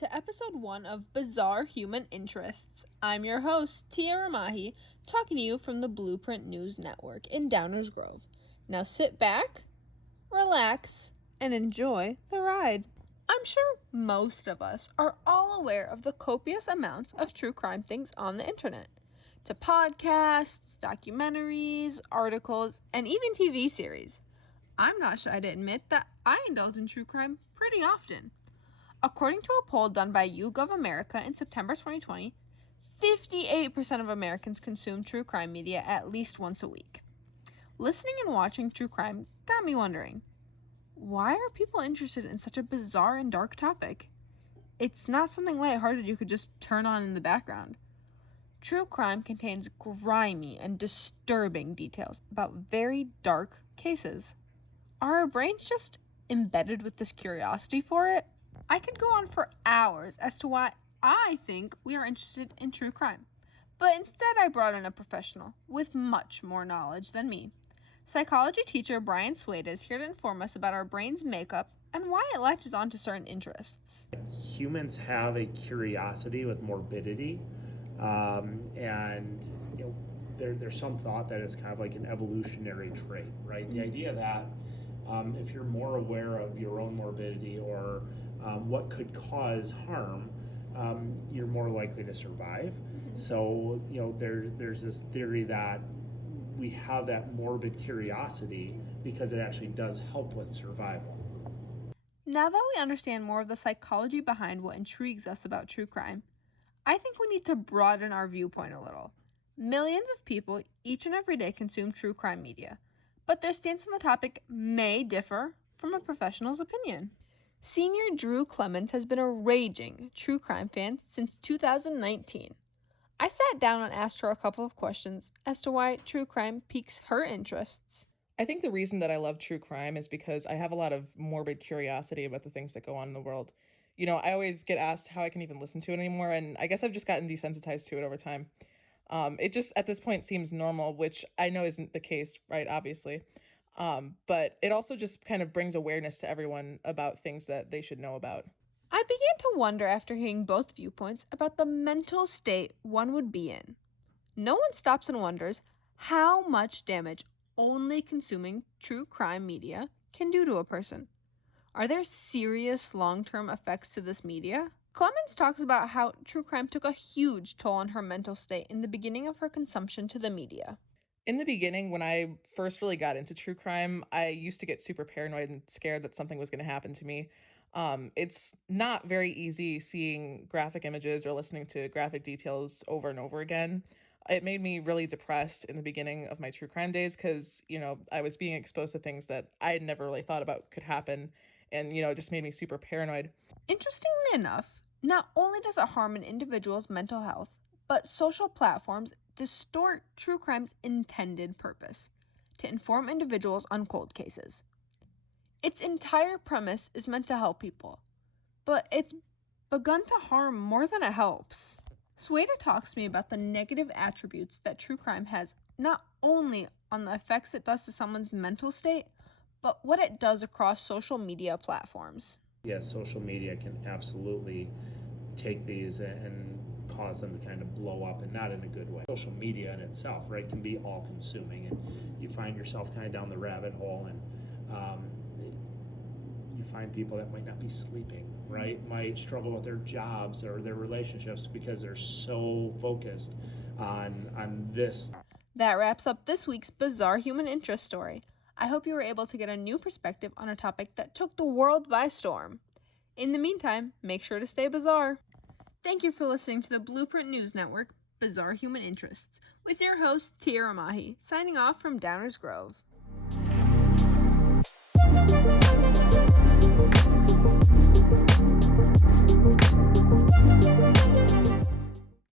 to episode 1 of Bizarre Human Interests. I'm your host, Tia Ramahi, talking to you from the Blueprint News Network in Downers Grove. Now sit back, relax, and enjoy the ride. I'm sure most of us are all aware of the copious amounts of true crime things on the internet. To podcasts, documentaries, articles, and even TV series. I'm not shy to admit that I indulge in true crime pretty often. According to a poll done by YouGov America in September 2020, 58% of Americans consume true crime media at least once a week. Listening and watching true crime got me wondering, why are people interested in such a bizarre and dark topic? It's not something lighthearted you could just turn on in the background. True crime contains grimy and disturbing details about very dark cases. Are our brains just embedded with this curiosity for it? I could go on for hours as to why I think we are interested in true crime, but instead I brought in a professional with much more knowledge than me. Psychology teacher Brian Swade is here to inform us about our brain's makeup and why it latches on to certain interests. Humans have a curiosity with morbidity, and there's some thought that it's kind of like an evolutionary trait, right? The idea that if you're more aware of your own morbidity or what could cause harm, you're more likely to survive. So, there's this theory that we have that morbid curiosity because it actually does help with survival. Now that we understand more of the psychology behind what intrigues us about true crime, I think we need to broaden our viewpoint a little. Millions of people each and every day consume true crime media, but their stance on the topic may differ from a professional's opinion. Senior Drew Clemens has been a raging true crime fan since 2019. I sat down and asked her a couple of questions as to why true crime piques her interests. I think the reason that I love true crime is because I have a lot of morbid curiosity about the things that go on in the world. I always get asked how I can even listen to it anymore, and I guess I've just gotten desensitized to it over time. It just, at this point, seems normal, which I know isn't the case, right, obviously. But it also just kind of brings awareness to everyone about things that they should know about. I began to wonder after hearing both viewpoints about the mental state one would be in. No one stops and wonders how much damage only consuming true crime media can do to a person. Are there serious long-term effects to this media? Clemens talks about how true crime took a huge toll on her mental state in the beginning of her consumption to the media. In the beginning, when I first really got into true crime, I used to get super paranoid and scared that something was going to happen to me. It's not very easy seeing graphic images or listening to graphic details over and over again. It made me really depressed in the beginning of my true crime days because, I was being exposed to things that I had never really thought about could happen. And, it just made me super paranoid. Interestingly enough, not only does it harm an individual's mental health, but social platforms distort true crime's intended purpose, to inform individuals on cold cases. Its entire premise is meant to help people, but it's begun to harm more than it helps. Swader talks to me about the negative attributes that true crime has, not only on the effects it does to someone's mental state, but what it does across social media platforms. Yes, social media can absolutely take these and cause them to kind of blow up, and not in a good way. Social media in itself, right, can be all-consuming, and you find yourself kind of down the rabbit hole, and you find people that might not be sleeping, right, might struggle with their jobs or their relationships because they're so focused on this. That wraps up this week's Bizarre Human Interest story. I hope you were able to get a new perspective on a topic that took the world by storm. In the meantime, make sure to stay bizarre. Thank you for listening to the Blueprint News Network, Bizarre Human Interests, with your host, Tia Ramahi, signing off from Downers Grove.